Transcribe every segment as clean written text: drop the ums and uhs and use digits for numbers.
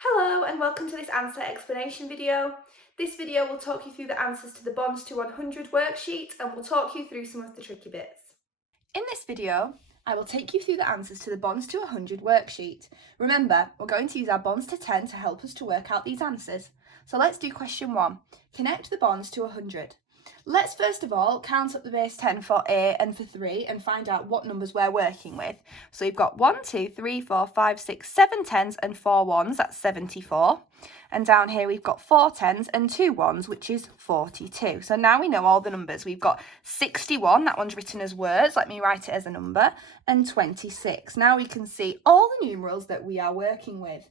Hello and welcome to this answer explanation video. This video will talk you through the answers to the Bonds to 100 worksheet and will talk you through some of the tricky bits. In this video, I will take you through the answers to the Bonds to 100 worksheet. Remember, we're going to use our bonds to 10 to help us to work out these answers. So let's do question 1. Connect the bonds to 100. Let's first of all count up the base 10 for A and for 3 and find out what numbers we're working with. So we've got 1, 2, 3, 4, 5, 6, 7 tens and 4 ones, that's 74. And down here we've got 4 tens and 2 ones, which is 42. So now we know all the numbers. We've got 61, that one's written as words, let me write it as a number, and 26. Now we can see all the numerals that we are working with.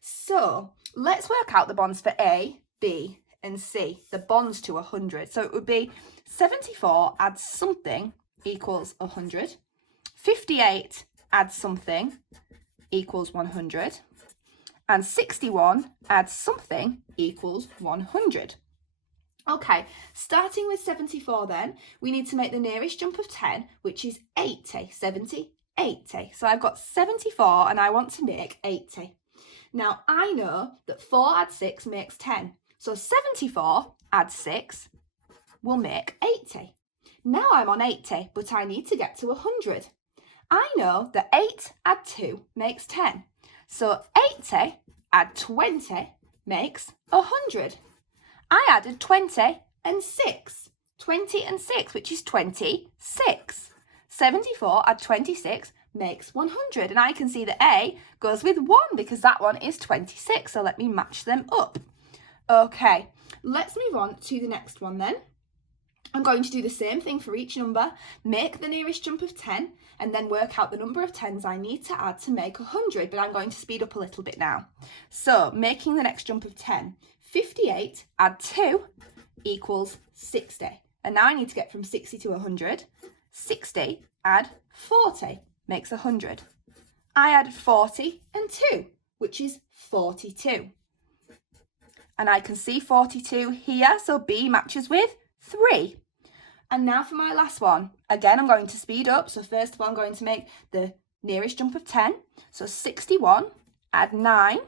So let's work out the bonds for A, B, and C, the bonds to 100. So it would be 74 add something equals 100. 58 add something equals 100. And 61 add something equals 100. Okay, starting with 74 then, we need to make the nearest jump of 10, which is 80. 70, 80. So I've got 74 and I want to make 80. Now I know that 4 add 6 makes 10. So 74 add 6 will make 80. Now I'm on 80, but I need to get to 100. I know that 8 add 2 makes 10. So 80 add 20 makes 100. I added 20 and 6. 20 and 6, which is 26. 74 add 26 makes 100. And I can see that A goes with 1 because that one is 26. So let me match them up. Okay, let's move on to the next one then. I'm going to do the same thing for each number, make the nearest jump of 10, and then work out the number of tens I need to add to make 100, but I'm going to speed up a little bit now. So, making the next jump of 10, 58 add 2 equals 60. And now I need to get from 60 to 100. 60 add 40 makes 100. I added 40 and 2, which is 42. And I can see 42 here, so B matches with 3. And now for my last one. Again, I'm going to speed up. So first of all, I'm going to make the nearest jump of 10. So 61, add 9,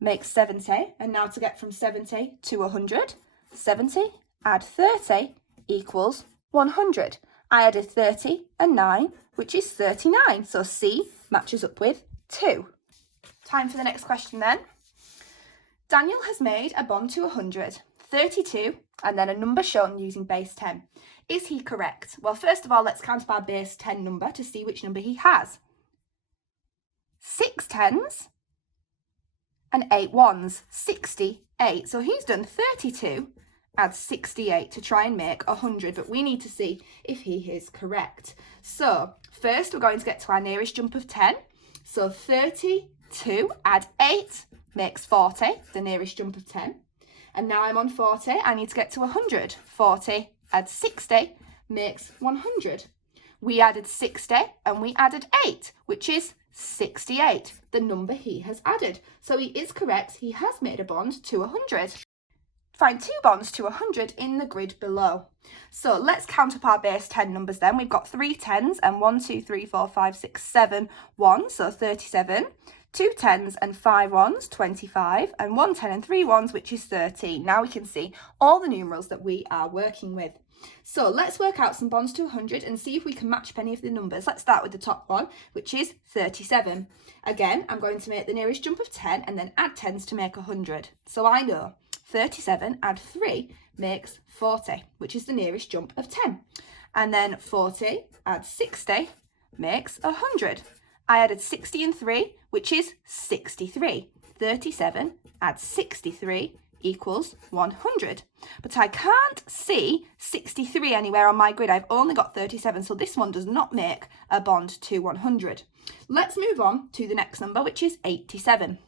makes 70. And now to get from 70 to 100, 70, add 30 equals 100. I added 30 and 9, which is 39. So C matches up with 2. Time for the next question then. Daniel has made a bond to 100, 32, and then a number shown using base 10. Is he correct? Well, first of all, let's count up our base 10 number to see which number he has. 6 tens and 8 ones, 68. So he's done 32, add 68 to try and make 100, but we need to see if he is correct. So first we're going to get to our nearest jump of 10. So 32, add 8, makes 40, the nearest jump of 10. And now I'm on 40, I need to get to 100. 40 add 60 makes 100. We added 60 and we added 8, which is 68, the number he has added. So he is correct, he has made a bond to 100. Find 2 bonds to 100 in the grid below. So let's count up our base 10 numbers then. We've got 3 tens and 1, 2, 3, 4, 5, 6, 7 ones, so 37. 2 tens and 5 ones, 25, and 1 10 and 3 ones, which is 13. Now we can see all the numerals that we are working with. So let's work out some bonds to 100 and see if we can match up any of the numbers. Let's start with the top one, which is 37. Again, I'm going to make the nearest jump of 10 and then add tens to make 100. So I know 37 add 3 makes 40, which is the nearest jump of 10. And then 40 add 60 makes 100. I added 60 and 3, which is 63. 37 add 63 equals 100. But I can't see 63 anywhere on my grid. I've only got 37, so this one does not make a bond to 100. Let's move on to the next number, which is 87.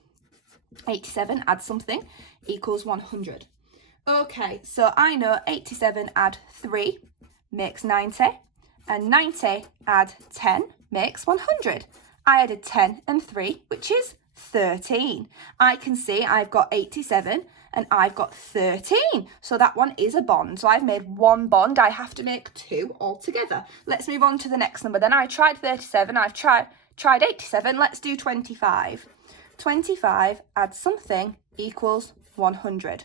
87 add something equals 100. Okay, so I know 87 add 3 makes 90, and 90 add 10 makes 100. I added 10 and 3, which is 13. I can see I've got 87 and I've got 13. So that one is a bond. So I've made 1 bond. I have to make 2 altogether. Let's move on to the next number. Then I tried 37. I've tried 87. Let's do 25. 25 add something equals 100.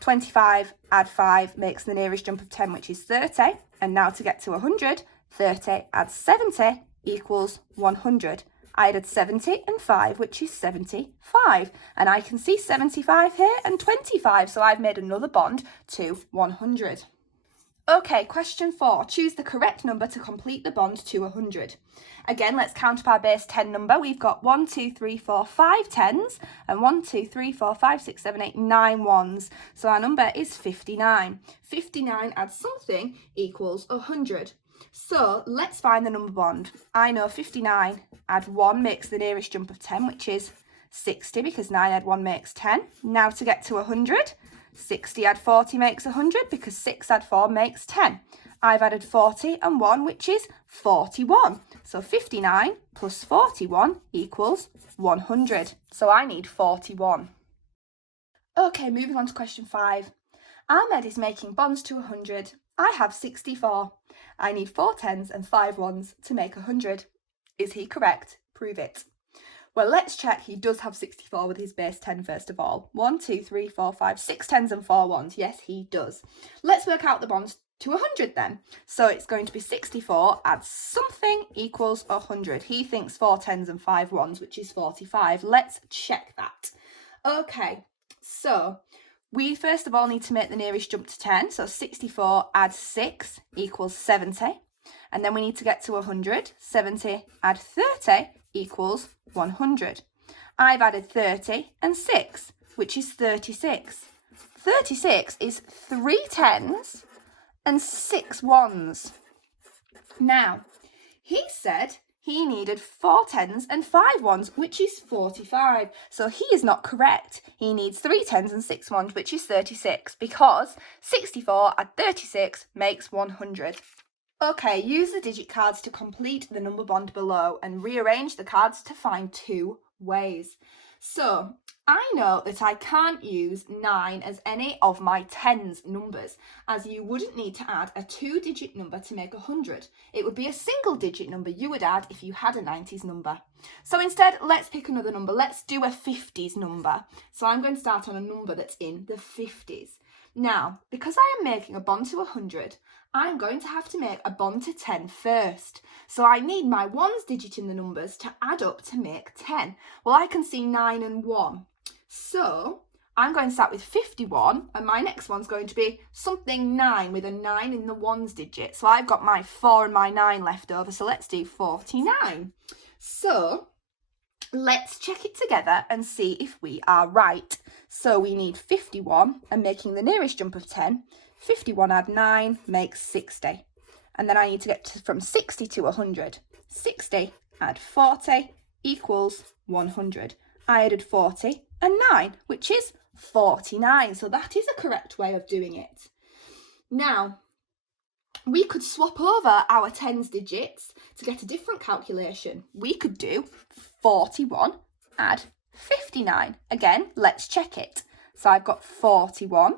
25 add 5 makes the nearest jump of 10, which is 30. And now to get to 100, 30 add 70 equals 100. I added 70 and 5, which is 75. And I can see 75 here and 25, so I've made another bond to 100. Okay, question 4. Choose the correct number to complete the bond to 100. Again, let's count up our base 10 number. We've got 1, 2, 3, 4, 5 tens and 1, 2, 3, 4, 5, 6, 7, 8, 9 ones. So our number is 59. 59 add something equals 100. So let's find the number bond. I know 59 add 1 makes the nearest jump of 10, which is 60, because 9 add 1 makes 10. Now to get to 100, 60 add 40 makes 100, because 6 add 4 makes 10. I've added 40 and 1, which is 41. So 59 plus 41 equals 100. So I need 41. Okay, moving on to question 5. Ahmed is making bonds to 100. I have 64. I need 4 tens and 5 ones to make 100. Is he correct? Prove it. Well, let's check he does have 64 with his base 10 first of all. 1, 2, 3, 4, 5, 6 tens and 4 ones. Yes, he does. Let's work out the bonds to 100 then. So it's going to be 64 add something equals 100. He thinks 4 tens and 5 ones, which is 45. Let's check that. Okay, so we first of all need to make the nearest jump to 10. So 64 add 6 equals 70. And then we need to get to 100. 70 add 30 equals 100. I've added 30 and 6, which is 36. 36 is 3 tens and 6 ones. Now, he said he needed 4 tens and 5 ones, which is 45. So he is not correct. He needs 3 tens and 6 ones, which is 36, because 64 add 36 makes 100. Okay, use the digit cards to complete the number bond below and rearrange the cards to find 2 ways. So, I know that I can't use 9 as any of my tens numbers, as you wouldn't need to add a 2-digit number to make 100. It would be a single-digit number you would add if you had a 90s number. So instead, let's pick another number. Let's do a 50s number. So I'm going to start on a number that's in the 50s. Now, because I am making a bond to 100, I'm going to have to make a bond to 10 first. So I need my ones digit in the numbers to add up to make 10. Well, I can see 9 and 1. So I'm going to start with 51, and my next one's going to be something 9 with a 9 in the ones digit. So I've got my 4 and my 9 left over, so let's do 49. So let's check it together and see if we are right. So we need 51, and making the nearest jump of 10, 51 add 9 makes 60. And then I need to get from 60 to 100. 60 add 40 equals 100. I added 40 and 9, which is 49. So that is a correct way of doing it. Now, we could swap over our tens digits to get a different calculation. We could do 41 add 59. Again, let's check it. So I've got 41,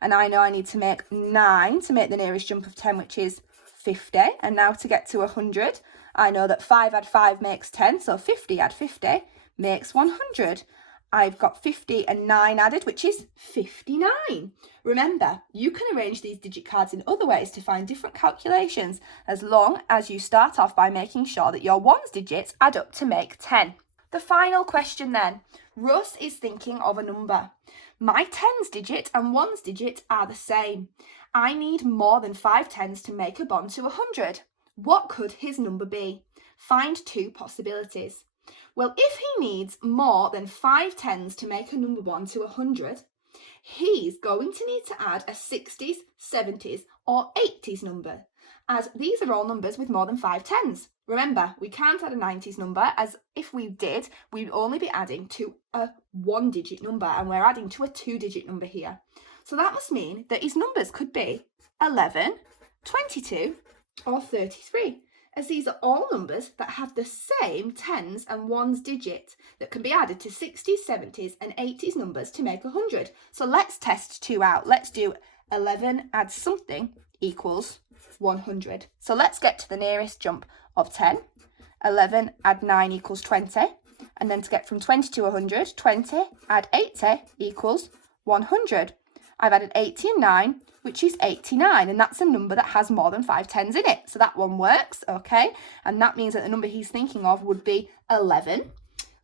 and I know I need to make 9 to make the nearest jump of 10, which is 50. And now to get to 100, I know that 5 add 5 makes 10, so 50 add 50 makes 100. I've got 50 and 9 added, which is 59. Remember, you can arrange these digit cards in other ways to find different calculations, as long as you start off by making sure that your ones digits add up to make 10. The final question then. Russ is thinking of a number. My tens digit and ones digit are the same. I need more than 5 tens to make a bond to 100. What could his number be? Find 2 possibilities. Well, if he needs more than 5 tens to make a number bond to 100, he's going to need to add a 60s, 70s or 80s number, as these are all numbers with more than 5 tens. Remember, we can't add a 90s number, as if we did, we'd only be adding to a 1-digit number, and we're adding to a 2-digit number here. So that must mean that his numbers could be 11, 22 or 33. As these are all numbers that have the same tens and ones digit that can be added to 60s, 70s and 80s numbers to make 100. So let's test 2 out. Let's do 11 add something equals 100. So let's get to the nearest jump of 10. 11 add 9 equals 20. And then to get from 20 to 100, 20 add 80 equals 100. I've added 80 and 9, which is 89, and that's a number that has more than 5 tens in it. So that one works, okay? And that means that the number he's thinking of would be 11.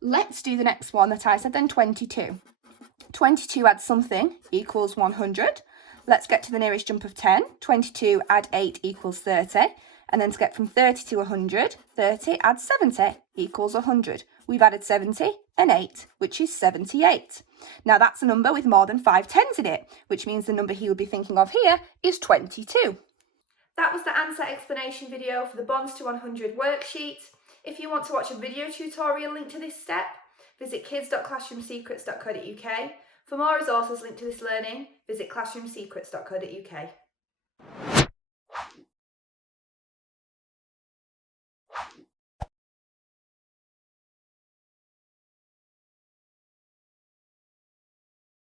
Let's do the next one that I said then, 22. 22 add something equals 100. Let's get to the nearest jump of 10. 22 add 8 equals 30. And then to get from 30 to 100, 30 add 70 equals 100. We've added 70 and 8, which is 78. Now that's a number with more than 5 tens in it, which means the number he would be thinking of here is 22. That was the answer explanation video for the Bonds to 100 worksheet. If you want to watch a video tutorial linked to this step, visit kids.classroomsecrets.co.uk. For more resources linked to this learning, visit classroomsecrets.co.uk.